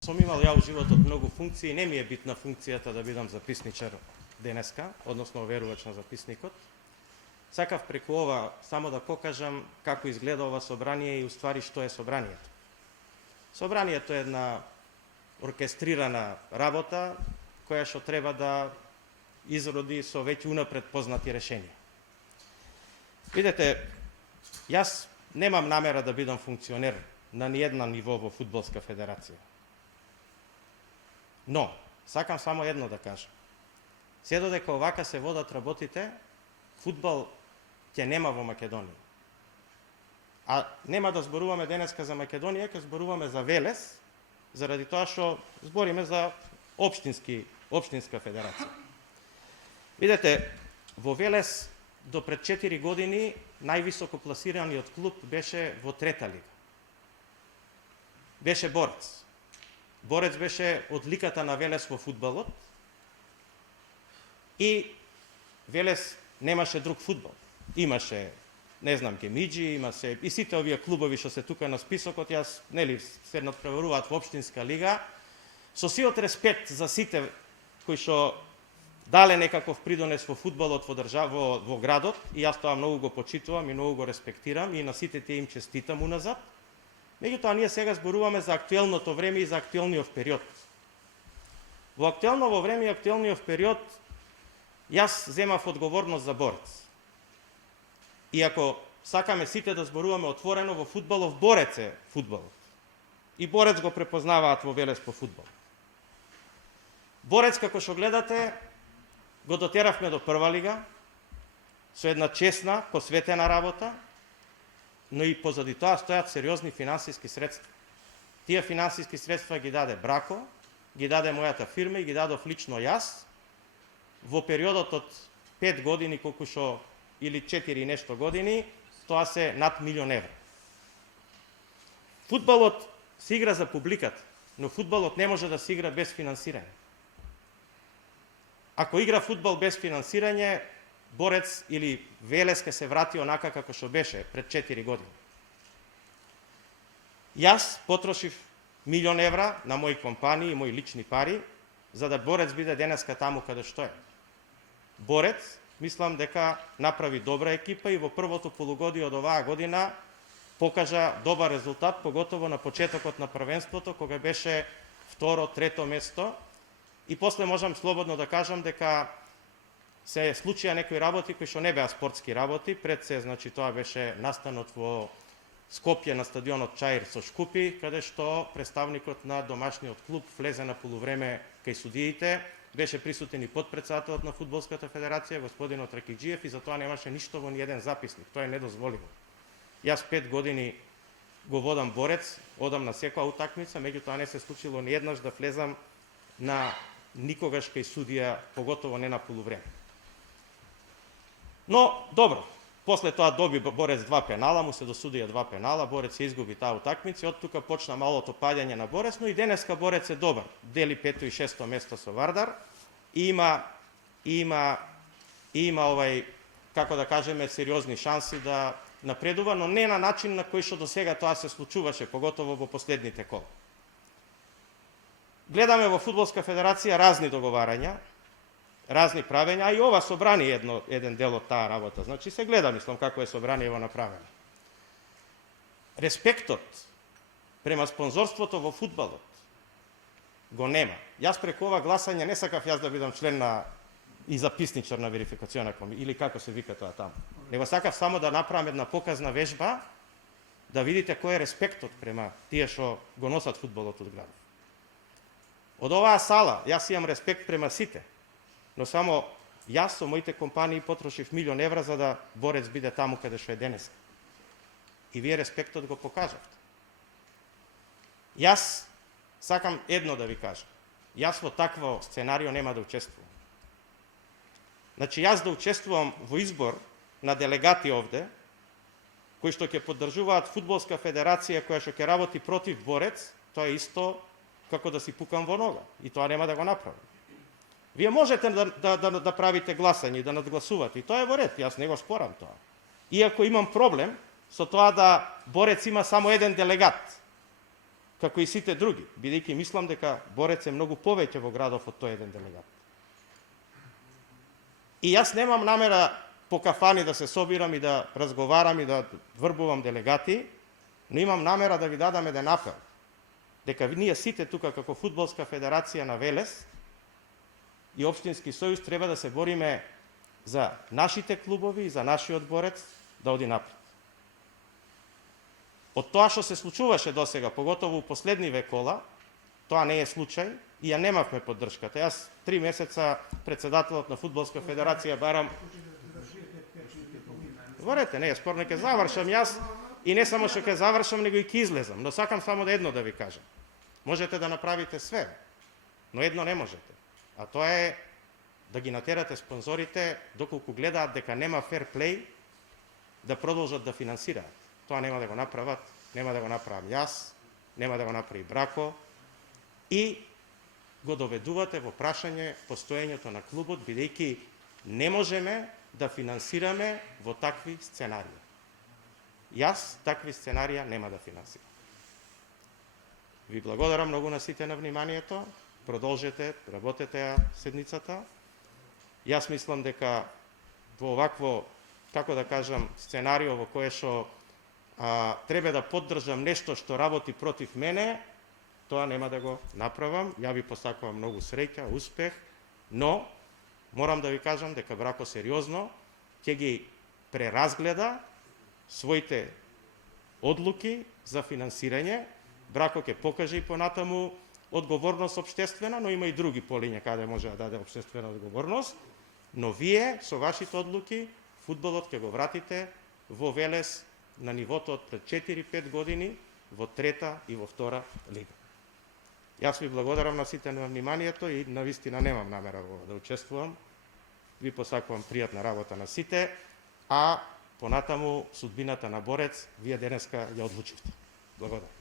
Сум имал ја у животот многу функции, не ми е битна функцијата да бидам записничар денеска, односно верувач на записникот. Сакав преку ова само да покажам како изгледа ова собрание и уствари што е собранието. Собранието е една оркестрирана работа која што треба да изроди со веќе унапред познати решенија. Видете, јас немам намера да бидам функционер на ниедна ниво во Фудбалска федерација. Но, сакам само едно да кажам. Се додека овака се водат работите, фудбал ќе нема во Македонија. А нема да зборуваме денеска за Македонија, ќе зборуваме за Велес, заради тоа што збориме за општинска федерација. Видете, во Велес до пред 4 години највисоко пласираниот клуб беше во трета лига. Беше Борец. Борец беше одликата на Велес во фудбалот и Велес немаше друг фудбал. Имаше, не знам, Кемиджи, имаше и сите овие клубови што се тука на списокот, јас нели се надпреваруваат во општинска лига. Со сиот респект за сите кои што дале некаков придонес во фудбалот во градот, и јас тоа многу го почитувам и многу го респектирам и на сите тие им честитам уназад. Меѓутоа, ние сега зборуваме за актуелното време и за актуелниот период. Во актуелново време и актуелниот период, јас земав одговорност за Борец. И ако сакаме сите да зборуваме отворено во фудбалов, Борец е фудбалот. И Борец го препознаваат во Велес по фудбал. Борец, како што гледате, го дотеравме до прва лига, со една честна, посветена работа, но и позади тоа стојат сериозни финансиски средства. Тие финансиски средства ги даде Брако, ги даде мојата фирма и ги дадов лично јас во периодот од 5 години, колку што, или 4 и нешто години, тоа се над 1 милион евра. Фудбалот се игра за публиката, но фудбалот не може да се игра без финансирање. Ако игра фудбал без финансирање, Борец или Велес ке се врати онака како што беше пред 4 години. Јас потрошив 1 милион евра на мои компании и мои лични пари, за да Борец биде денеска таму каде што е. Борец, мислам дека направи добра екипа и во првото полугодие од оваа година покажа добар резултат, поготово на почетокот на првенството, кога беше второ, трето место. И после можам слободно да кажам дека се случија некои работи кои што не беа спортски работи. Пред се, значи, тоа беше настанот во Скопје на стадионот Чаир со Шкупи, каде што представникот на домашниот клуб влезе на полувреме кај судиите, беше присутен и подпредседателот на Фудбалската федерација, господинот Ракиџиев, и за тоа немаше ништо во ниеден записник. Тоа е недозволиво. Јас 5 години го водам Борец, одам на секоја утакмица, меѓутоа не се случило ни еднаш да влезам на никогаш кај судија, поготово не на полувреме. Но, добро, после тоа доби Борец 2 пенала, му се досудија 2 пенала, Борец се изгуби таа утакмица, од тука почна малото паѓање на Борец, но и денеска Борец е добар. Дели 5 и 6 место со Вардар и има овај, како да кажеме, сериозни шанси да напредува, но не на начин на кој што до сега тоа се случуваше, поготово во последните кола. Гледаме во Фудбалска федерација разни договарања, разни правења, а и ова собрание еден дел од таа работа. Значи се гледа, мислам, како е собраниево направено. Респектот према спонзорството во фудбалот го нема. Јас преку ова гласање не сакав јас да бидам член и записничар на верификациона комисија, или како се вика тоа таму. Него сакав само да направам една показна вежба, да видите кој е респектот према тие што го носат фудбалот од градот. Од оваа сала јас имам респект према сите, но само јас со моите компании потрошив 1 милион евра за да Борец биде таму каде што е денес. И вие респектот го покажавте. Јас сакам едно да ви кажам. Јас во такво сценарио нема да учествувам. Значи, јас да учествувам во избор на делегати овде, кои што ќе поддржуваат Фудбалска федерација која што ќе работи против Борец, тоа е исто како да си пукам во нога. И тоа нема да го направам. Вие можете да правите гласање и да надгласувате, и тоа е во ред, јас не го спорам тоа. Иако имам проблем со тоа да Борец има само еден делегат како и сите други, бидејќи мислам дека Борец е многу повеќе во градов од тој еден делегат. И јас немам намера по кафани да се собирам и да разговарам и да врбувам делегати, но имам намера да ви дадам еден апел, дека ние сите тука како Фудбалска федерација на Велес и Општински сојуз треба да се бориме за нашите клубови и за нашиот Борец да оди напред. Од тоа што се случуваше досега, поготово у последниве кола, тоа не е случај и ја немавме поддршката. Јас 3 месеца председателот на Фудбалска федерација барам. Говорете, не е спорно, ќе завршам јас и не само што ќе завршам, него и ќе излезам, но сакам само едно да ви кажам. Можете да направите све, но едно не можете, а тоа е да ги натерате спонзорите доколку гледаат дека нема фер плей да продолжат да финансираат. Тоа нема да го направат, нема да го направам јас, нема да го направи Брако и го доведувате во прашање постоењето на клубот, бидејќи не можеме да финансираме во такви сценарии. Јас такви сценарија нема да финансирам. Ви благодарам многу на сите на вниманието, продолжете, работете ја седницата. Јас мислам дека во овакво, како да кажам, сценарио во кое што треба да поддржам нешто што работи против мене, тоа нема да го направам. Ја ви посакувам многу среќа, успех, но морам да ви кажам дека Брако сериозно ќе ги преразгледа своите одлуки за финансирање. Брако ќе покаже и понатаму одговорност општествена, но има и други полиња каде може да даде општествена одговорност, но вие со вашите одлуки фудбалот ќе го вратите во Велес на нивото од пред 4-5 години во трета и во втора лига. Јас ви благодарам на сите на вниманието и навистина немам намера да учествувам. Ви посакувам пријатна работа на сите, а понатаму судбината на Борец вие денеска ја одлучивте. Благодарам.